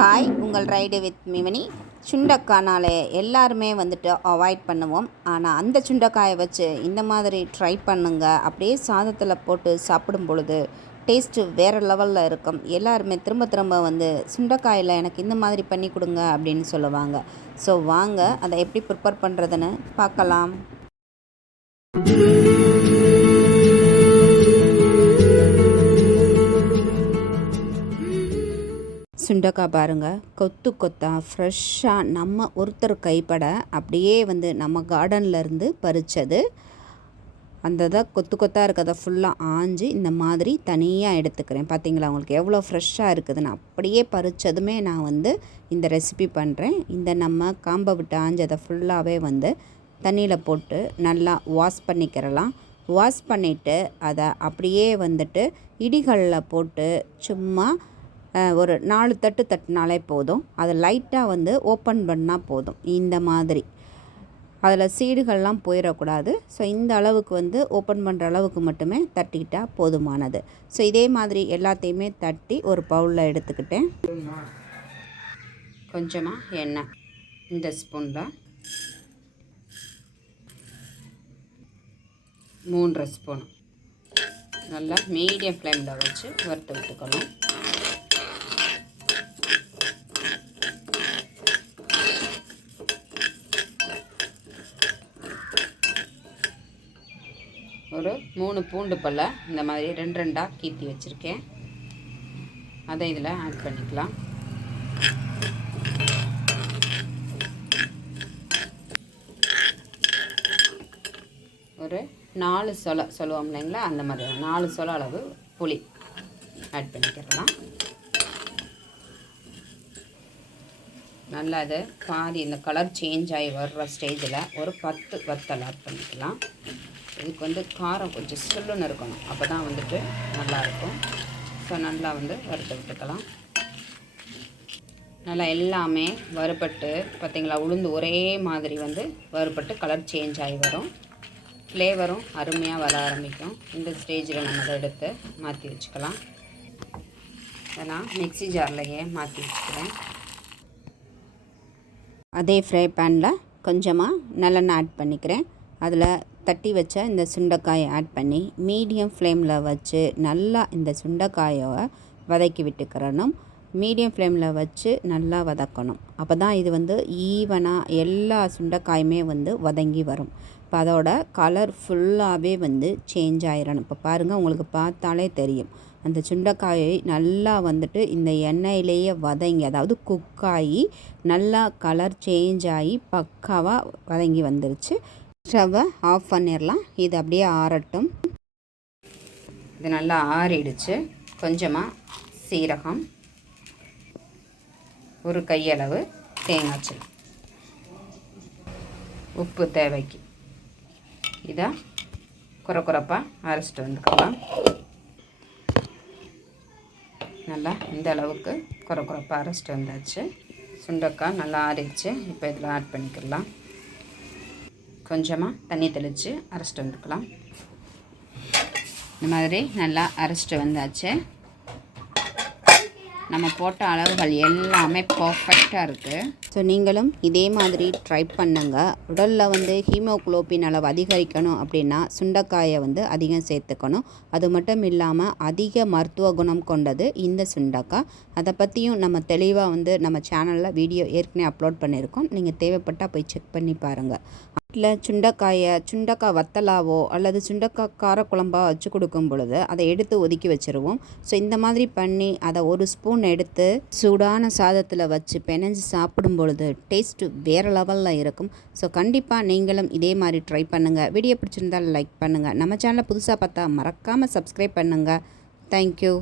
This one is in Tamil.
ஹாய் உங்கள் ரைடு வித் மிமினி சுண்டக்காய்னாலே எல்லாருமே வந்துட்டு அவாய்ட் பண்ணுவோம். ஆனால் அந்த சுண்டைக்காயை வச்சு இந்த மாதிரி ட்ரை பண்ணுங்க. அப்படியே சாதத்தில் போட்டு சாப்பிடும் பொழுது டேஸ்ட்டு வேறு லெவலில் இருக்கும். எல்லாருமே திரும்ப திரும்ப வந்து சுண்டைக்காயில் எனக்கு இந்த மாதிரி பண்ணி கொடுங்க அப்படின்னு சொல்லுவாங்க. ஸோ வாங்க அதை எப்படி ப்ரிப்பேர் பண்ணுறதுன்னு பார்க்கலாம். சுண்டக்காய் பாருங்கள் கொத்து கொத்தா ஃப்ரெஷ்ஷாக நம்ம ஒருத்தர் கைப்பட அப்படியே வந்து நம்ம கார்டன்ல இருந்து பறித்தது அந்த இதை கொத்து கொத்தாக இருக்கிறத ஃபுல்லாக ஆஞ்சு இந்த மாதிரி தனியாக எடுத்துக்கிறேன். பார்த்தீங்களா உங்களுக்கு எவ்வளோ ஃப்ரெஷ்ஷாக இருக்குதுன்னு அப்படியே பறித்ததுமே நான் வந்து இந்த ரெசிபி பண்ணுறேன் இந்த நம்ம காம்பை விட்டு ஆஞ்சதை ஃபுல்லாகவே வந்து தண்ணியில் போட்டு நல்லா வாஷ் பண்ணிக்கிறலாம். வாஷ் பண்ணிவிட்டு அதை அப்படியே வந்துட்டு இடிகளில் போட்டு சும்மா ஒரு நாலு தட்டு தட்டினாலே போதும். அதை லைட்டாக வந்து ஓப்பன் பண்ணால் போதும். இந்த மாதிரி. அதில் சீடுகள்லாம் போயிடக்கூடாது ஸோ இந்த அளவுக்கு வந்து ஓப்பன் பண்ணுற அளவுக்கு மட்டுமே தட்டிக்கிட்டால் போதுமானது. ஸோ இதே மாதிரி எல்லாத்தையுமே தட்டி ஒரு பவுலில் எடுத்துக்கிட்டேன். கொஞ்சமாக எண்ணெய். இந்த ஸ்பூனில். மூன்றரை ஸ்பூன். நல்லா மீடியம் ஃப்ளேமில் வச்சு வறுத்து விட்டுக்கணும். ஒரு மூணு பூண்டு பல்ல இந்த மாதிரி ரெண்டு ரெண்டாக கீத்தி வச்சுருக்கேன். அதை இதில் ஆட் பண்ணிக்கலாம். ஒரு நாலு சொலை சொல்லுவோம் இல்லைங்களா? அந்த மாதிரி நாலு சொலை அளவு புளி ஆட் பண்ணிக்கிறலாம் நல்லா அது பாதி இந்த கலர் சேஞ்ச் ஆகி வர்ற ஸ்டேஜில் ஒரு பத்து வத்தல் ஆட் பண்ணிக்கலாம். இதுக்கு வந்து காரம் கொஞ்சம் சுள்ளுன்னு இருக்கணும். அப்போ தான் வந்துட்டு நல்லாயிருக்கும். ஸோ நல்லா வந்து வறுத்து விட்டுக்கலாம். நல்லா எல்லாமே வறுபட்டு பார்த்தீங்களா உளுந்து ஒரே மாதிரி வந்து வறுபட்டு கலர் சேஞ்ச் ஆகி வரும். ஃப்ளேவரும் அருமையாக வர ஆரம்பிக்கும். இந்த ஸ்டேஜில் நம்ம அதை எடுத்து மாற்றி வச்சுக்கலாம். இதை நான் மிக்ஸி ஜார்லையே மாற்றி வச்சுக்கிறேன். அதே ஃப்ரை பேனில் கொஞ்சமாக நல்லெண்ணெய் ஆட் பண்ணிக்கிறேன். அதில் தட்டி வச்ச இந்த சுண்டைக்காயை ஆட் பண்ணி மீடியம் ஃப்ளேமில் வச்சு நல்லா இந்த சுண்டைக்காயை வதக்கி விட்டுக்கிறணும். மீடியம் ஃப்ளேமில் வச்சு நல்லா வதக்கணும். அப்போ தான் இது வந்து ஈவனாக எல்லா சுண்டைக்காயுமே வந்து வதங்கி வரும். இப்போ அதோட கலர் ஃபுல்லாகவே வந்து சேஞ்ச் ஆயிடணும் இப்போ பாருங்கள் உங்களுக்கு பார்த்தாலே தெரியும். அந்த சுண்டைக்காயை நல்லா வந்துட்டு இந்த எண்ணெயிலேயே வதங்கி அதாவது குக்காகி நல்லா கலர் சேஞ்ச் ஆகி பக்காவாக வதங்கி வந்துருச்சு. ஸ்டவ்வை ஆஃப் பண்ணிடலாம். இது அப்படியே ஆறட்டும். இது நல்லா ஆறிடுச்சு. கொஞ்சமாக சீரகம் ஒரு கையளவு தேங்காய் சில் உப்பு தேவைக்கு. இதை குறை குறைப்பாக அரைச்சிட்டு வந்துக்கலாம். நல்லா இந்த அளவுக்கு குறை குறைப்பாக அரைச்சிட்டு வந்தாச்சு. சுண்டக்காய் நல்லா ஆறிடுச்சு. இப்போ இதில் ஆட் பண்ணிக்கலாம். கொஞ்சமாக தண்ணி தெளித்து அரைச்சிட்டு வந்துக்கலாம். இந்த மாதிரி நல்லா அரைச்சிட்டு வந்தாச்சு. நம்ம போட்ட அளவுகள் எல்லாமே பர்ஃபெக்டாக இருக்குது ஸோ நீங்களும் இதே மாதிரி ட்ரை பண்ணுங்கள் உடலில் வந்து ஹீமோகுளோபின் அளவு அதிகரிக்கணும் அப்படின்னா சுண்டைக்காயை வந்து அதிகம் சேர்த்துக்கணும். அது மட்டும் இல்லாமல் அதிக மருத்துவ குணம் கொண்டது இந்த சுண்டைக்காய். அதை பற்றியும் நம்ம தெளிவாக வந்து நம்ம சேனலில் வீடியோ ஏற்கனவே அப்லோட் பண்ணியிருக்கோம். நீங்கள் தேவைப்பட்டால் போய் செக் பண்ணி பாருங்கள் வீட்டில் சுண்டைக்காயை சுண்டைக்காய் வத்தலாவோ அல்லது சுண்டைக்காய் காரக்குழம்பாக வச்சு கொடுக்கும் பொழுது அதை எடுத்து ஒதுக்கி வச்சுருவோம். ஸோ இந்த மாதிரி பண்ணி அதை ஒரு ஸ்பூன் எடுத்து சூடான சாதத்தில் வச்சு பெனஞ்சு சாப்பிடும் பொழுது டேஸ்ட்டு வேறு லெவலில் இருக்கும். ஸோ கண்டிப்பாக நீங்களும் இதே மாதிரி ட்ரை பண்ணுங்கள் வீடியோ பிடிச்சிருந்தால் லைக் பண்ணுங்கள் நம்ம சேனலை புதுசாக பார்த்தா மறக்காமல் சப்ஸ்கிரைப் பண்ணுங்கள் தேங்க்யூ.